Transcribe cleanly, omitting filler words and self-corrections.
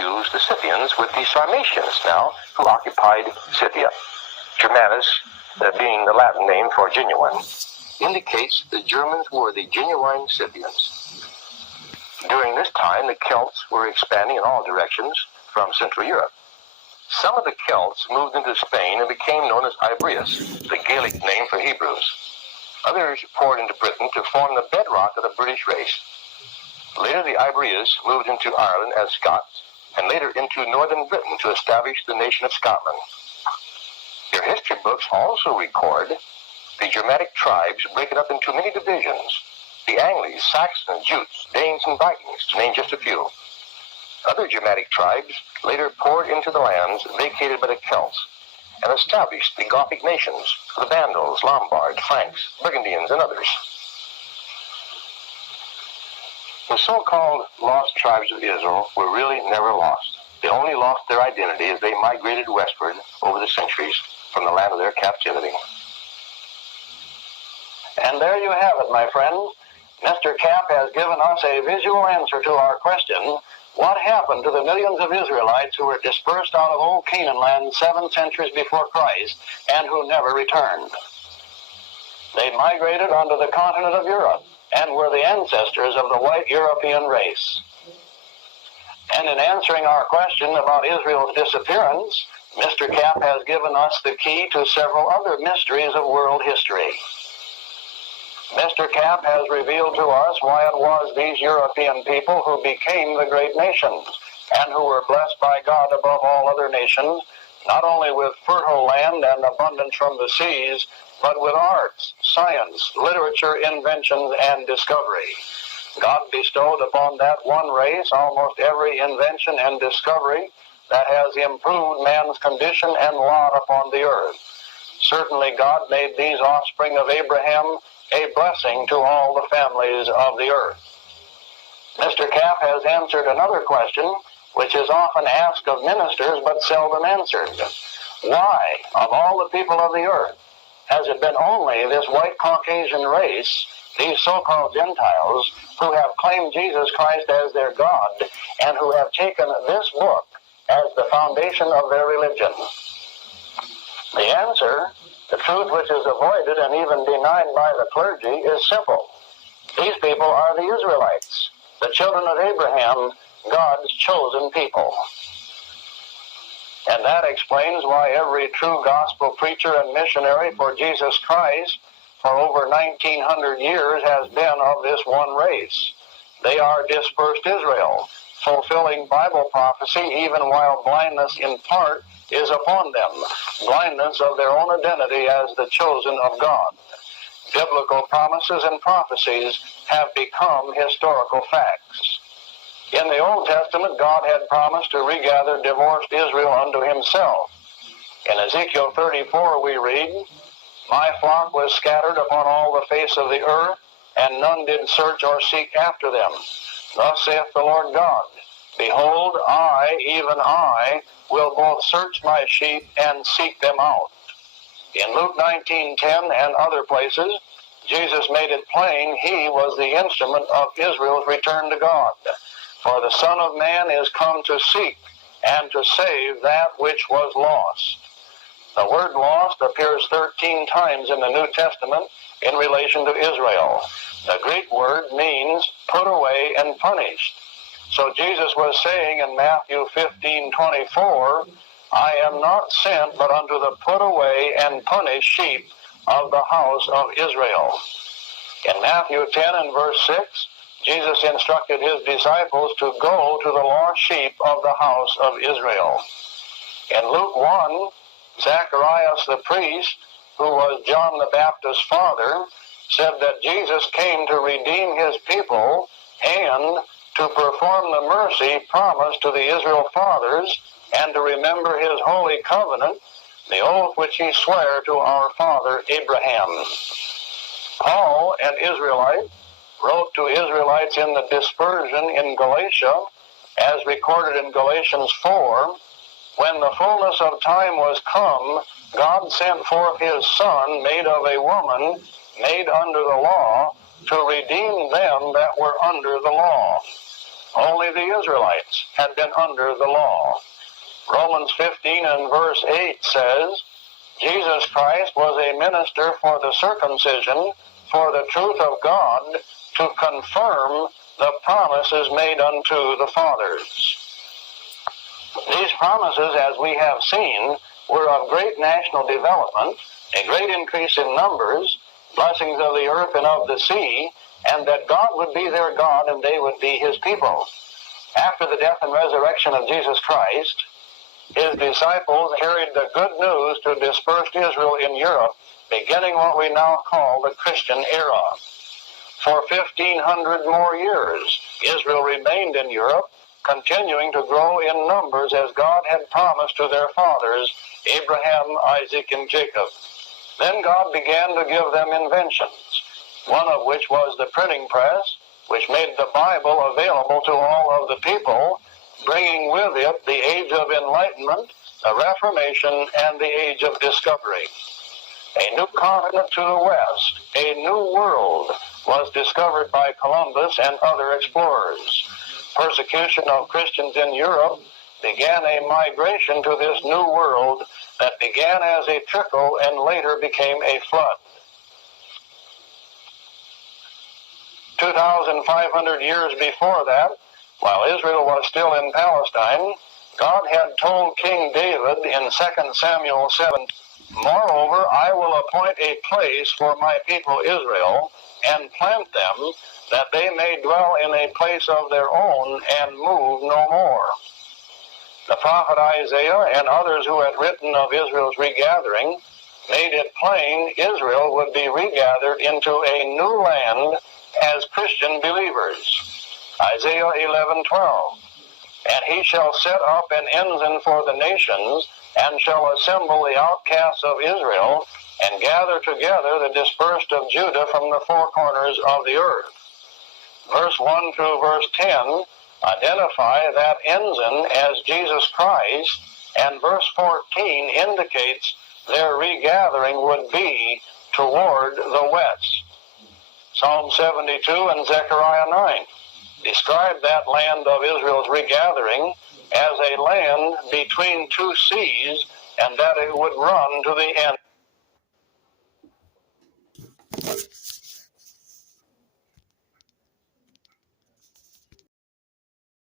confuse the Scythians with the Sarmatians now, who occupied Scythia. Germanus, being the Latin name for genuine, indicates the Germans were the genuine Scythians. During this time, the Celts were expanding in all directions from Central Europe. Some of the Celts moved into Spain and became known as Ibrius, the Gaelic name for Hebrews. Others poured into Britain to form the bedrock of the British race. Later, the Ibrius moved into Ireland as Scots, and later into northern Britain to establish the nation of Scotland. Their history books also record the Germanic tribes breaking up into many divisions: the Angles, Saxons, Jutes, Danes, and Vikings, to name just a few. Other Germanic tribes later poured into the lands vacated by the Celts and established the Gothic nations, the Vandals, Lombards, Franks, Burgundians, and others. The so-called lost tribes of Israel were really never lost. They only lost their identity as they migrated westward over the centuries from the land of their captivity. And there you have it, my friends. Mr. Cap has given us a visual answer to our question: what happened to the millions of Israelites who were dispersed out of old Canaan land 7 centuries before Christ and who never returned? They migrated onto the continent of Europe and were the ancestors of the white European race. And in answering our question about Israel's disappearance, Mr. Cap has given us the key to several other mysteries of world history. Mr. Cap has revealed to us why it was these European people who became the great nations and who were blessed by God above all other nations, not only with fertile land and abundance from the seas, but with arts, science, literature, inventions, and discovery. God bestowed upon that one race almost every invention and discovery that has improved man's condition and lot upon the earth. Certainly God made these offspring of Abraham a blessing to all the families of the earth. Mr. Cap has answered another question, which is often asked of ministers but seldom answered. Why, of all the people of the earth, has it been only this white Caucasian race, these so-called Gentiles, who have claimed Jesus Christ as their God and who have taken this book as the foundation of their religion? The answer, the truth which is avoided and even denied by the clergy, is simple. These people are the Israelites, the children of Abraham, God's chosen people. And that explains why every true gospel preacher and missionary for Jesus Christ for over 1900 years has been of this one race. They are dispersed Israel, fulfilling Bible prophecy even while blindness in part is upon them, blindness of their own identity as the chosen of God. Biblical promises and prophecies have become historical facts. In the Old Testament, God had promised to regather divorced Israel unto himself. In Ezekiel 34 we read, "My flock was scattered upon all the face of the earth, and none did search or seek after them. Thus saith the Lord God, Behold, I, even I, will both search my sheep and seek them out." In Luke 19:10 and other places, Jesus made it plain he was the instrument of Israel's return to God. For the Son of Man is come to seek and to save that which was lost. The word lost appears 13 times in the New Testament in relation to Israel. The Greek word means put away and punished. So Jesus was saying in Matthew 15:24, "I am not sent but unto the put away and punished sheep of the house of Israel." In Matthew 10 and verse 6, Jesus instructed his disciples to go to the lost sheep of the house of Israel. In Luke 1, Zacharias the priest, who was John the Baptist's father, said that Jesus came to redeem his people and to perform the mercy promised to the Israel fathers and to remember his holy covenant, the oath which he sware to our father Abraham. Paul, an Israelite, wrote to Israelites in the dispersion in Galatia, as recorded in Galatians 4, "When the fullness of time was come, God sent forth his Son, made of a woman, made under the law, to redeem them that were under the law." Only the Israelites had been under the law. Romans 15 and verse 8 says, Jesus Christ was a minister for the circumcision, for the truth of God, to confirm the promises made unto the fathers. These promises, as we have seen, were of great national development, a great increase in numbers, blessings of the earth and of the sea, and that God would be their God and they would be his people. After the death and resurrection of Jesus Christ, his disciples carried the good news to dispersed Israel in Europe, beginning what we now call the Christian era. For 1,500 more years, Israel remained in Europe, continuing to grow in numbers as God had promised to their fathers, Abraham, Isaac, and Jacob. Then God began to give them inventions, one of which was the printing press, which made the Bible available to all of the people, bringing with it the age of enlightenment, the Reformation, and the age of discovery. A new continent to the west, a new world, was discovered by Columbus and other explorers. Persecution of Christians in Europe began a migration to this new world that began as a trickle and later became a flood. 2,500 years before that, while Israel was still in Palestine, God had told King David in 2 Samuel 7, "Moreover, I will appoint a place for my people Israel, and plant them, that they may dwell in a place of their own, and move no more." The prophet Isaiah and others who had written of Israel's regathering made it plain Israel would be regathered into a new land as Christian believers. Isaiah 11:12, "And he shall set up an ensign for the nations, and shall assemble the outcasts of Israel, and gather together the dispersed of Judah from the four corners of the earth." Verse 1 through verse 10 identify that ensign as Jesus Christ, and verse 14 indicates their regathering would be toward the west. Psalm 72 and Zechariah 9 describe that land of Israel's regathering as a land between two seas, and that it would run to the end.